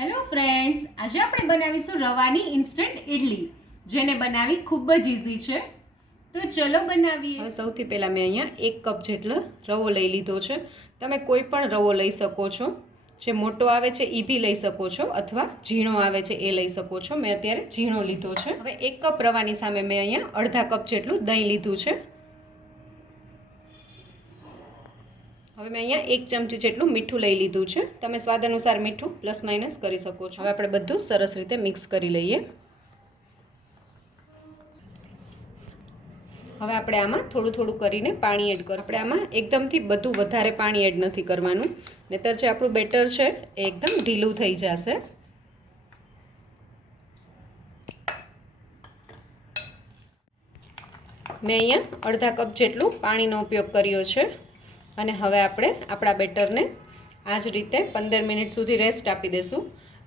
Hello friends, આજે આપણે બનાવીશું રવાની ઇન્સ્ટન્ટ ઇડલી, જેને બનાવવી ખૂબ જ ઈઝી છે. તો ચલો બનાવીએ. હવે સૌથી પહેલાં મેં અહીંયા 1 કપ જેટલો રવો લઈ લીધો છે. તમે કોઈ પણ રવો લઈ શકો છો. જે મોટો આવે છે એ બી લઈ શકો છો અથવા ઝીણો આવે છે એ લઈ શકો છો. મેં અત્યારે ઝીણો લીધો છે. હવે 1 કપ રવાની સામે મેં અહીંયા અડધા કપ જેટલું દહીં લીધું છે. હવે મેં અહીંયા 1 ચમચી જેટલું મીઠું લઈ લીધું છે. તમે સ્વાદ અનુસાર મીઠું પ્લસ માઇનસ કરી શકો છો. હવે આપણે બધું સરસ રીતે મિક્સ કરી લઈએ. હવે આપણે આમાં થોડું થોડું કરીને પાણી એડ કરીશું. આપણે આમાં એકદમથી બધું વધારે પાણી એડ નથી કરવાનું, નહીંતર જે આપણું બેટર છે એ એકદમ ઢીલું થઈ જશે. મેં અહીંયા અડધા કપ જેટલું પાણીનો ઉપયોગ કર્યો છે. અને હવે આપણે આપણા બેટરને આ જ રીતે 15 મિનિટ સુધી રેસ્ટ આપી દઈશું.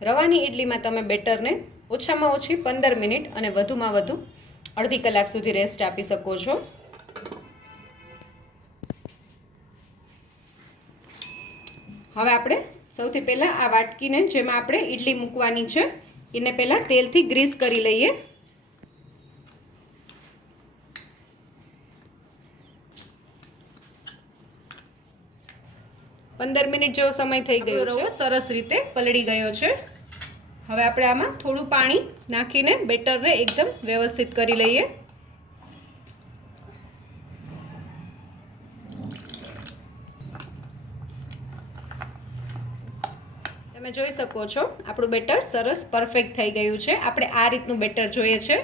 રવાની ઇડલીમાં તમે બેટરને ઓછામાં ઓછી 15 મિનિટ અને વધુમાં વધુ અડધી કલાક સુધી રેસ્ટ આપી શકો છો. હવે આપણે સૌથી પહેલાં આ વાટકીને જેમાં આપણે ઇડલી મૂકવાની છે એને પહેલાં તેલથી ગ્રીસ કરી લઈએ. પંદર મિનિટ જેવો સમય થઈ ગયો છે. સરસ રીતે પલળી ગયો છે. હવે આપણે આમાં થોડું પાણી નાખીને બેટરને એકદમ વ્યવસ્થિત કરી લઈએ. તમે જોઈ શકો છો આપણું બેટર સરસ પરફેક્ટ થઈ ગયું છે. આપણે આ રીતનું બેટર જોઈએ છે.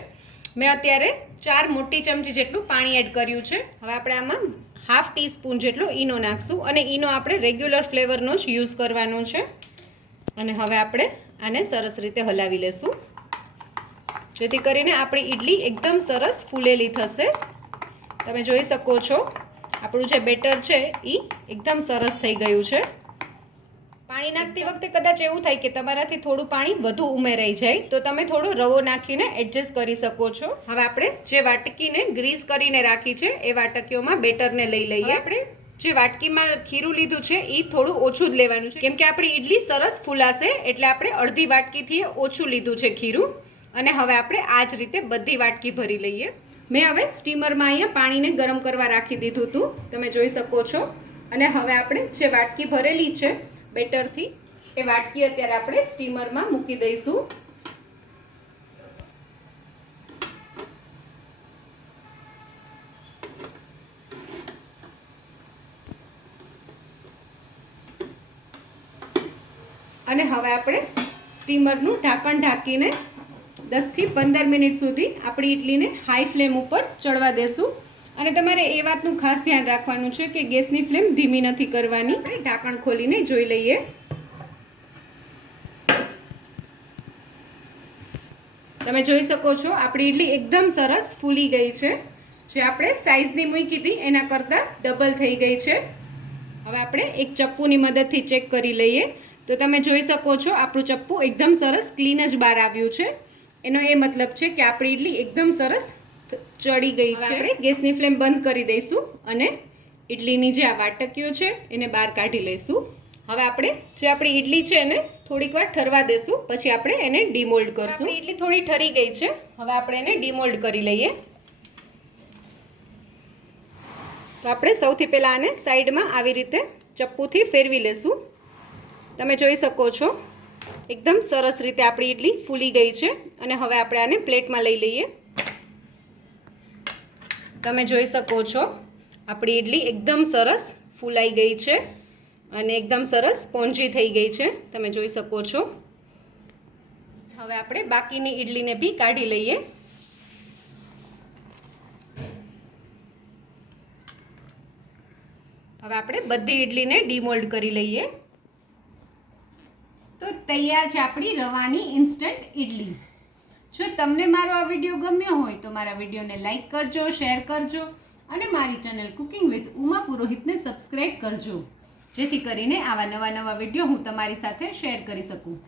મેં અત્યારે 4 મોટી ચમચી જેટલું પાણી એડ કર્યું છે. હવે આપણે આમાં ½ ટીસ્પૂન જેટલો ઈનો નાખશું અને ઈનો આપણે રેગ્યુલર ફ્લેવરનો જ યુઝ કરવાનો છે. અને હવે આપણે આને સરસ રીતે હલાવી લેશું, જેથી કરીને આપણી ઇડલી એકદમ સરસ ફૂલેલી થશે. તમે જોઈ શકો છો આપણું જે બેટર છે એ એકદમ સરસ થઈ ગયું છે. પાણી નાખતી વખતે કદાચ એવું થાય કે તમારાથી થોડું પાણી વધુ ઉમેરાઈ જાય તો તમે થોડો રવો નાખીને એડજસ્ટ કરી શકો છો. હવે આપણે જે વાટકીને ગ્રીસ કરીને રાખી છે એ વાટકીઓમાં બેટરને લઈ લઈએ. આપણે જે વાટકીમાં ખીરું લીધું છે એ થોડું ઓછું જ લેવાનું છે, કેમ કે આપણી ઇડલી સરસ ફૂલાશે એટલે આપણે અડધી વાટકીથી ઓછું લીધું છે ખીરું. અને હવે આપણે આ જ રીતે બધી વાટકી ભરી લઈએ. મેં હવે સ્ટીમરમાં અહીંયા પાણીને ગરમ કરવા રાખી દીધું હતું, તમે જોઈ શકો છો. અને હવે આપણે જે વાટકી ભરેલી છે બેટરથી એ વાટકી અત્યારે આપણે સ્ટીમરમાં મૂકી દઈશું. અને હવે આપણે સ્ટીમરનું ઢાંકણ ઢાંકીને 10 થી 15 મિનિટ સુધી આપણી ઇડલીને હાઈ ફ્લેમ ઉપર ચડવા દેશું. અને તમારે એ વાતનું ખાસ ધ્યાન રાખવાનું છે કે ગેસની ફ્લેમ ધીમી નથી કરવાની. આપણે ઢાંકણ ખોલીને જોઈ લઈએ. તમે જોઈ શકો છો આપણી ઇડલી એકદમ સરસ ફૂલી ગઈ છે. જે આપણે સાઈઝની મૂકી હતી એના કરતાં ડબલ થઈ ગઈ છે. હવે આપણે એક ચપ્પુની મદદથી ચેક કરી લઈએ તો તમે જોઈ શકો છો આપણું ચપ્પુ એકદમ સરસ ક્લીન જ બહાર આવ્યું છે. એનો એ મતલબ છે કે આપણી ઇડલી એકદમ સરસ ચડી ગઈ છે. આપણે ગેસની ફ્લેમ બંધ કરી દઈશું અને ઇડલીની જે આ વાટકીઓ છે એને બહાર કાઢી લઈશું. હવે આપણે જે આપણી ઇડલી છે એને થોડીક વાર ઠરવા દેશું, પછી આપણે એને ડીમોલ્ડ કરશું. ઇડલી થોડી ઠરી ગઈ છે. હવે આપણે એને ડીમોલ્ડ કરી લઈએ. તો આપણે સૌથી પહેલાં આને સાઈડમાં આવી રીતે ચપ્પુથી ફેરવી લેશું. તમે જોઈ શકો છો એકદમ સરસ રીતે આપણી ઇડલી ફૂલી ગઈ છે. અને હવે આપણે આને પ્લેટમાં લઈ લઈએ. તમે જોઈ શકો છો આપણી ઇડલી એકદમ સરસ ફૂલાઈ ગઈ છે અને એકદમ સરસ સ્પોન્જી થઈ ગઈ છે. તમે જોઈ શકો છો. હવે આપણે બાકીની ઇડલીને બી કાઢી લઈએ. હવે આપણે બધી ઇડલીને ડીમોલ્ડ કરી લઈએ. તો તૈયાર છે આપણી રવાની ઇન્સ્ટન્ટ ઇડલી. જો તમને મારો આ વિડીયો ગમ્યો હોય તો મારા વિડીયોને લાઈક કરજો, શેર કરજો અને મારી ચેનલ કુકિંગ વિથ ઉમા પુરોહિતને સબસ્ક્રાઈબ કરજો, જેથી કરીને આવા નવા વિડીયો હું તમારી સાથે શેર કરી શકું.